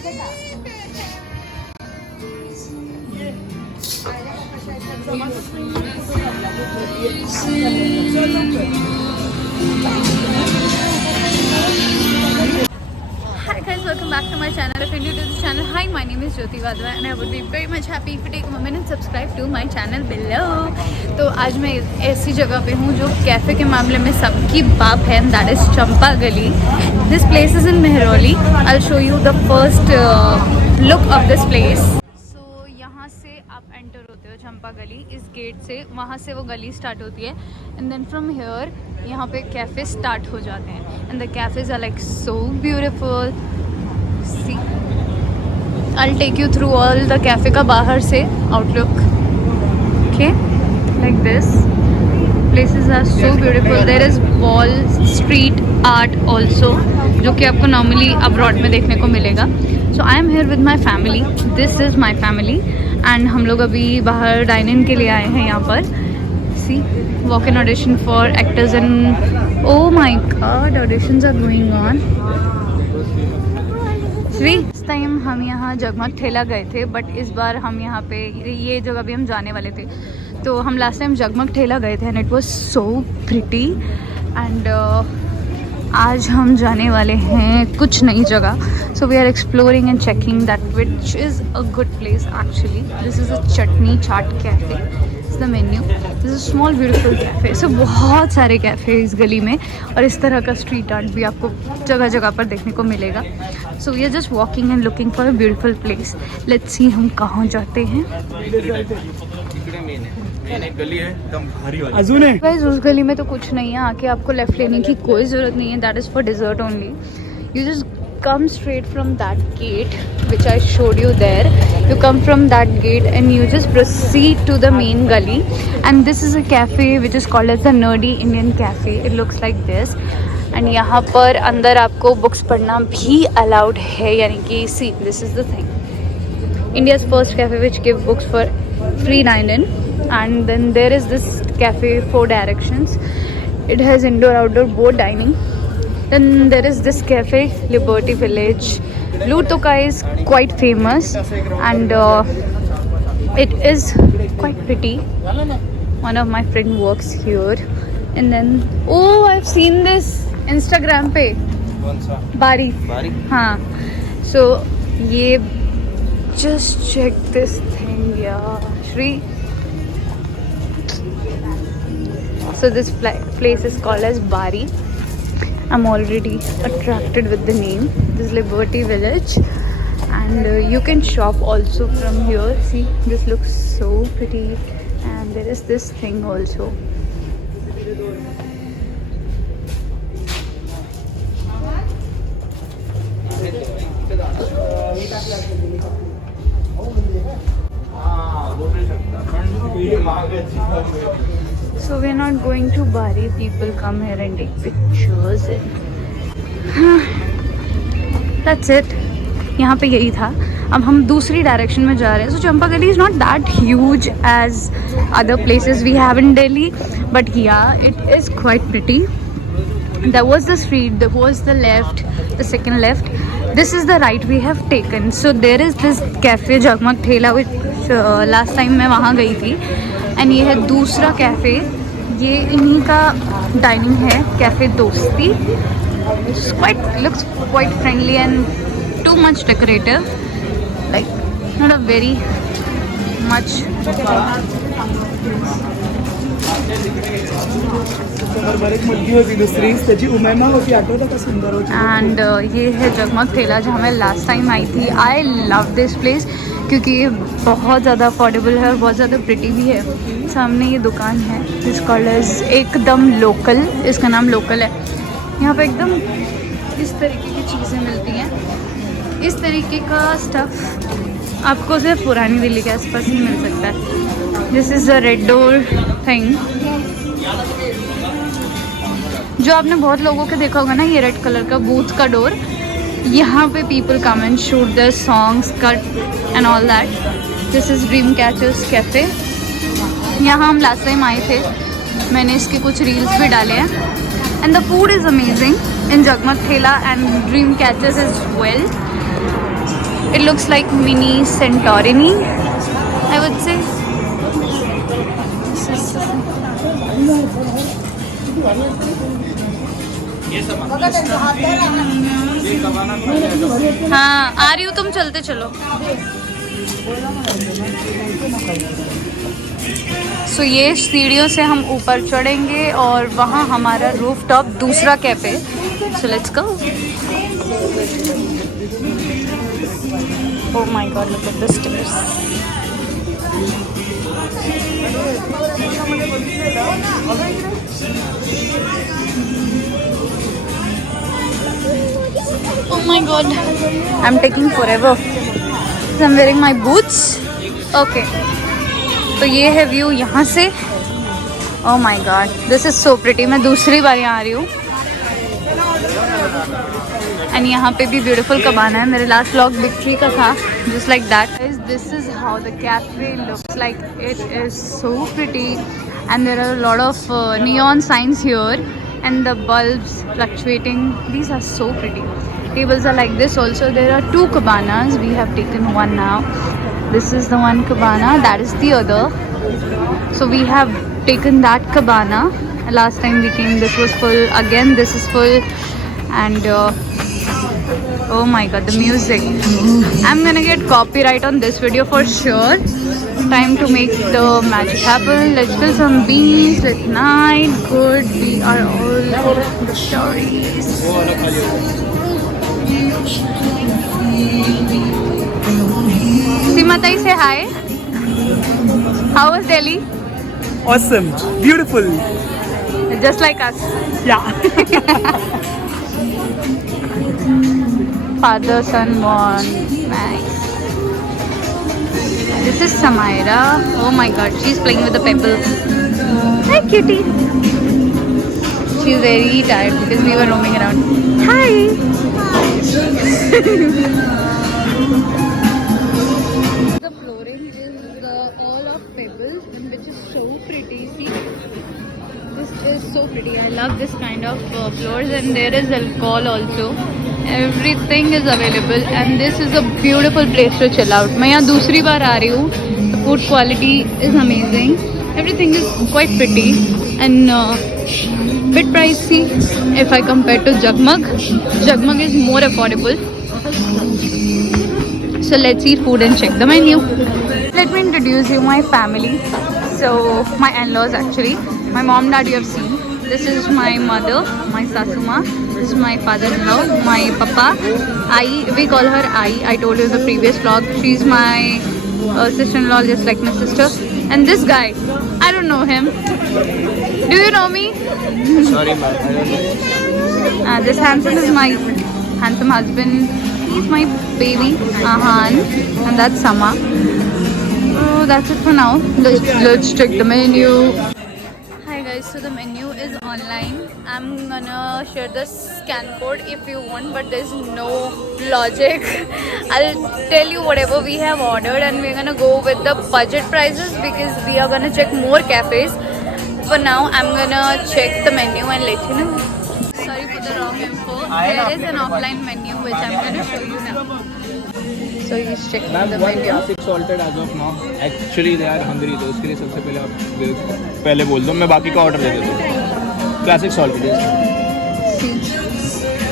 Hi guys, welcome back to my channel. If you're new to this channel, hi, my name is Jyoti Wadhwa and I would be very much happy if you take a moment and subscribe to my channel below. तो आज मैं ऐसी जगह पे हूँ जो cafe के मामले में सबकी बाप है, and that is चंपा गली. This place is in Mehrauli. I'll show you the first look of this place. So यहाँ से आप एंटर होते हो चंपा गली इस गेट से, वहाँ से वो गली स्टार्ट होती है and then from here यहाँ पे कैफ़े स्टार्ट हो जाते हैं and the cafes are like so beautiful. See, I'll take you through all the cafe का बाहर से outlook. Okay, like this. Places are so beautiful. There is wall street art also, जो कि आपको normally abroad में देखने को मिलेगा. So I am here with my family. This is my family. And हम लोग अभी बाहर डाइन इन के लिए आए हैं यहाँ पर. See, walk-in audition for actors and oh my god, auditions are going on. इस टाइम हम यहाँ जगमग ठेला गए थे, बट इस बार हम यहाँ पे ये जगह भी हम जाने वाले थे. तो हम लास्ट टाइम जगमग ठेला गए थे and it was so pretty. And आज हम जाने वाले हैं कुछ नई जगह. So we are exploring and checking that which is a good place actually. This is a chutney chaat cafe. The menu. This is small beautiful cafe. So बहुत सारे कैफ़े इस गली में और इस तरह का स्ट्रीट आर्ट भी आपको जगह जगह पर देखने को मिलेगा. So we are just walking and looking for a beautiful place. Let's see हम कहाँ जाते हैं. गाइस उस गली में तो कुछ नहीं है, आके आपको लेफ्ट लेने की कोई ज़रूरत नहीं है. That is for dessert only. You just come straight from that gate which I showed you there. You come from that gate and you just proceed to the main gully, and this is a cafe which is called as the Nerdy Indian Cafe. It looks like this. And यहाँ पर अंदर आपको books पढ़ना भी allowed है, यानी कि see, this is the thing. India's first cafe which give books for free dine-in. And then there is this cafe, 4 Directions. It has indoor outdoor both dining. Then there is this cafe, Liberty Village. Blue Toka is quite famous and it is quite pretty. One of my friend works here. And then oh, I've seen this Instagram पे. Bari. हाँ. So ये just check this thing, yeah. Shri. So this place is called as Bari. I'm already attracted with the name. This is Liberty Village, and you can shop also from here. See, this looks so pretty, and there is this thing also. So we're not going to Bari. People come here and take pictures. That's it. यहाँ पे यही था. अब हम दूसरी direction में जा रहे हैं. So चंपा गली is not that huge as other places we have in Delhi, but yeah, it is quite pretty. There was the street, there was the left, the second left. This is the right we have taken. So there is this cafe जगमग ठेला which last time मैं वहाँ गई थी. And ये है दूसरा cafe. ये इन्हीं का डाइनिंग है, कैफ़े दोस्ती. Looks quite friendly and too much decorative, like not a very much. And ये है जगमग ठेला जहाँ मैं लास्ट टाइम आई थी. आई लव दिस प्लेस क्योंकि ये बहुत ज़्यादा अफोर्डेबल है और बहुत ज़्यादा प्रिटी भी है. सामने ये दुकान है जिस कॉलेज एकदम लोकल, इसका नाम लोकल है. यहाँ पे एकदम इस तरीके की चीज़ें मिलती हैं. इस तरीके का स्टफ़ आपको सिर्फ पुरानी दिल्ली के आसपास ही मिल सकता है. This is a red door thing जो आपने बहुत लोगों के देखा होगा ना, ये रेड कलर का बूथ का डोर. यहाँ पे people come and shoot their songs, cut and all that. This is dream catchers cafe. यहाँ हम लास्ट टाइम आए थे, मैंने इसके कुछ रील्स भी डाले हैं. And the food is amazing in जगमग ठेला and dream catchers is well. It looks like mini Santorini, I would say. हाँ आ रही हूँ, तुम चलते चलो. सो ये सीढ़ियों से हम ऊपर चढ़ेंगे और वहाँ हमारा रूफ टॉप दूसरा cafe. So let's go. Oh my god, look at the stairs. Oh my god, I'm taking forever. I'm wearing my boots. Okay. तो ये है व्यू यहाँ से. Oh my god, this is so pretty. मैं दूसरी बार यहाँ आ रही हूँ. एंड यहाँ पे भी ब्यूटीफुल कबाना है. मेरे लास्ट व्लॉग बिग ट्री का था. Just like that. This is how the cafe looks like. It is so pretty and there are lot of neon signs here and the bulbs fluctuating. These are so pretty. Tables are like this also. There are two cabanas. We have taken one now. This is the one cabana. That is the other. So we have taken that cabana. Last time we came, this was full. Again, this is full. And oh my god, the music. I'm gonna get copyright on this video for sure. Time to make the magic happen. Let's spill some beans. Let's night. Good. We are all the stories. Simatai, say hi. How was Delhi? Awesome, beautiful. Just like us. Yeah. Father, son, one. Nice. This is Samaira. Oh my god, she's playing with the pebble. Hi, cutie. She's very tired because we were roaming around. Hi. The flooring is all of pebbles, and which is so pretty. See, this is so pretty. I love this kind of floors, and there is alcohol also. Everything is available, and this is a beautiful place to chill out. मैं यहाँ दूसरी बार आ रही हूँ. The food quality is amazing. Everything is quite pretty and bit pricey if I compare to Jagmug. Jagmug is more affordable. So let's eat food and check the menu. Let me introduce you my family. So my in-laws actually. My mom, dad you have seen. This is my mother, my sasuma. This is my father-in-law, my papa. Ai, we call her Ai. I told you in the previous vlog. She's my sister-in-law, just like my sister. And this guy, I don't know him. Do you know me? Sorry, ma'am. I don't know. This handsome is my handsome husband. He's my baby, Ahan, and that's Sama. Oh, that's it for now. Let's check the menu. Hi guys, so the menu is online. I'm gonna share the scan code if you want, but there's no logic. I'll tell you whatever we have ordered, and we're gonna go with the budget prices because we are gonna check more cafes. For now, I'm gonna check the menu and let you know. Sorry for the wrong info. There is an offline menu which I'm gonna show you now. So he's checking the menu. Classic salted as of now. Actually they are hungry, तो उसके लिए सबसे पहले आप पहले बोल दो, मैं बाकी का ऑर्डर दे देता हूँ. Classic salted.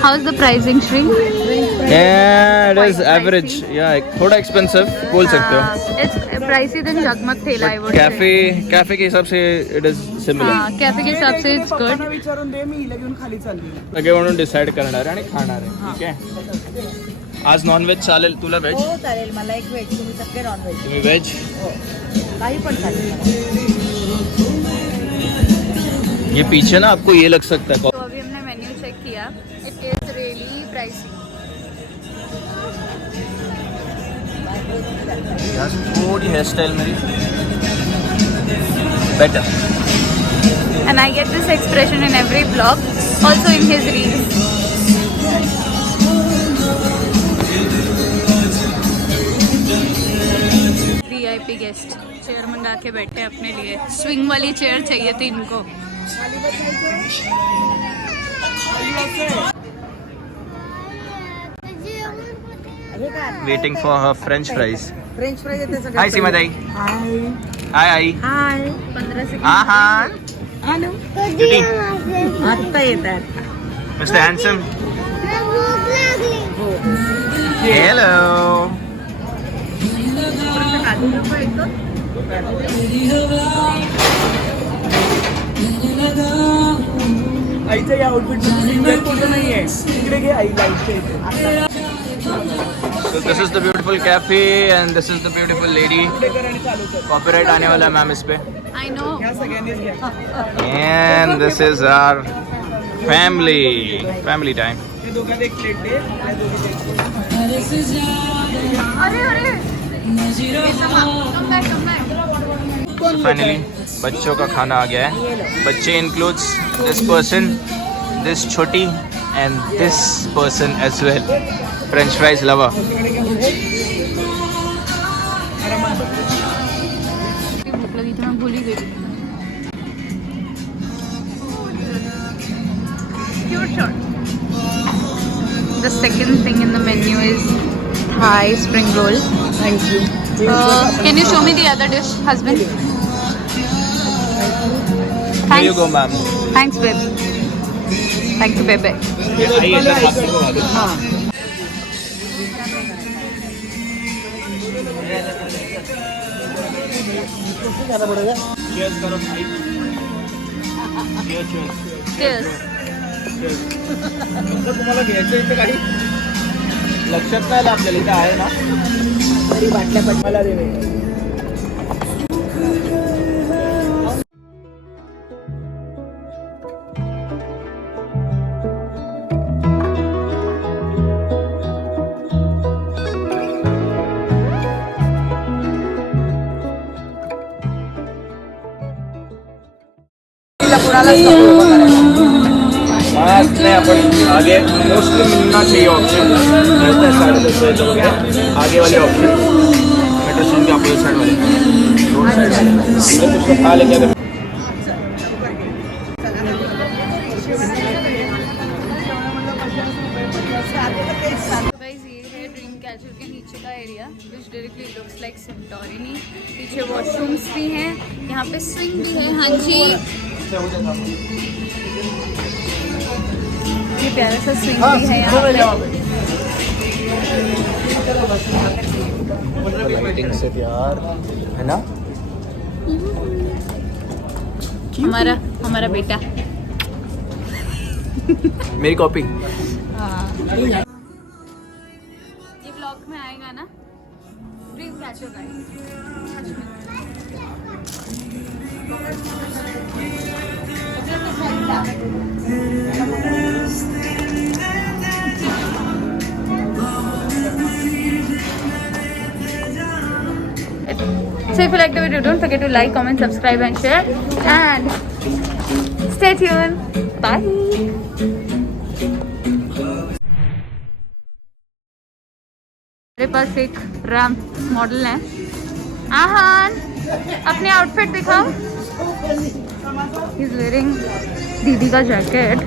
How's the pricing, Shri? Yeah, it is average. Yeah, थोड़ा expensive बोल सकते हो. It's pricey than Jagmug Thela, I would say. Cafe के हिसाब से it is similar. हाँ, कैफे के हिसाब से it's good. सगळे म्हणून डिसाइड करणार आहे आणि खाणार आहे. ठीक आहे. आज नॉन व्हेज चालेल तुला? व्हेज हो चालेल. मला एक व्हेज, तुम्ही सगळे नॉन व्हेज. तुम्ही व्हेज? काही पण चालेल. ये पीछे ना आपको ये लग सकता है. तो अभी हमने मेन्यू चेक किया. It is really pricey. थोड़ी हेयर स्टाइल मेरी better. And I get this expression in every vlog, also in his reels. VIP guest chair मंगा के बैठे अपने लिए. स्विंग वाली चेयर चाहिए थी इनको. हे काय waiting for her French fries. French fries येते सगळं. हाय सीमा ताई. हाय हाय आई. हाय 15 सेकंड. आहान. आणू ब्युटी. आत्ता येतात. Mister handsome. हो हेलो. काजू नको येतो. आईच्या या आउटफिट सिंगल फोटो नाहीये. तिकडे घे आई लाईटच्या. So this is the beautiful cafe and this is the beautiful lady. Copyright आने वाला है मैम इस पे. I know. या सगळ्यांनीच घ्या. And this is our family time. हे दोघात एक प्लेट दे. या दोघी अरे अरे. Come back, come back. So finally बच्चों का खाना आ गया है. बच्चे includes this person, this छोटी and this person as well. French fries lover. भूख लगी थी, मैं भूल ही गई. Cute shot. The second thing in the menu is Thai spring roll. Thank you. Can you show me the other dish, husband? Here you go, ma'am. Thanks, babe. Thank you, babe. आइए इधर हाथ में घुमा दो. हां ज़्यादा पड़ेगा. Cheers करो भाई. Cheers, cheers. Cheers. तर तुम्हाला घ्यायचं इथे काही लक्षात नाही आलं आपल्याला इथं आहे ना. तरी बाटल्या पण मला दे बाई. कुणालाच नको उभं करायला. मास्क नहीं अपन आगे मोस्टली मिलना चाहिए ऑप्शन. रहता है 10:30 बजे तक वगैरह. आगे वाले ऑप्शन मेट्रो स्टेशन के अपोजिट साइड वाले रोड साइड अगर कुछ खा लेंगे अगर गाइस ये है ड्रीम कैचर के नीचे का area which directly looks like Santorini. पीछे वॉशरूम्स भी हैं, यहाँ पे स्विंग भी है. हाँ जी, ये प्यारा सा स्विंग भी है यहाँ पे. लाइटिंग से यार है ना. हमारा बेटा. मेरी कॉपी. ये ब्लॉग में आएगा ना ड्रीम कैचर का. So if you like the video, don't forget to like, comment, subscribe and share and stay tuned. Bye. मेरे पास एक रैम्प मॉडल है. आहान अपने आउटफिट दिखाओ. ही इज वेयरिंग दीदी का जैकेट.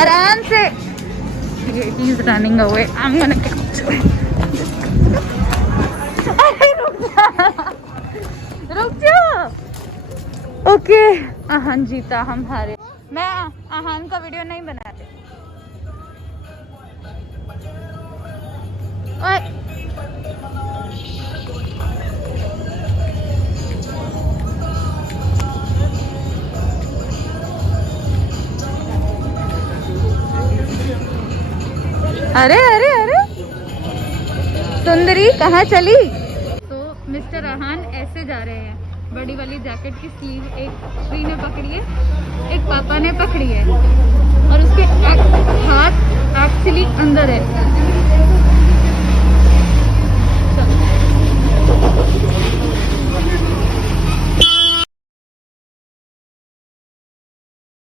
आराम से. He is running away. I am gonna capture. रुक जाओ. ओके आहान जीता, हम हारे. मैं आहान का वीडियो नहीं बनाते. ओए अरे अरे अरे सुंदरी कहाँ चली. तो मिस्टर आहान ऐसे जा रहे हैं. बड़ी वाली जैकेट की स्लीव एक श्री ने पकड़ी है, एक पापा ने पकड़ी है और उसके हाथ एक्चुअली अंदर है.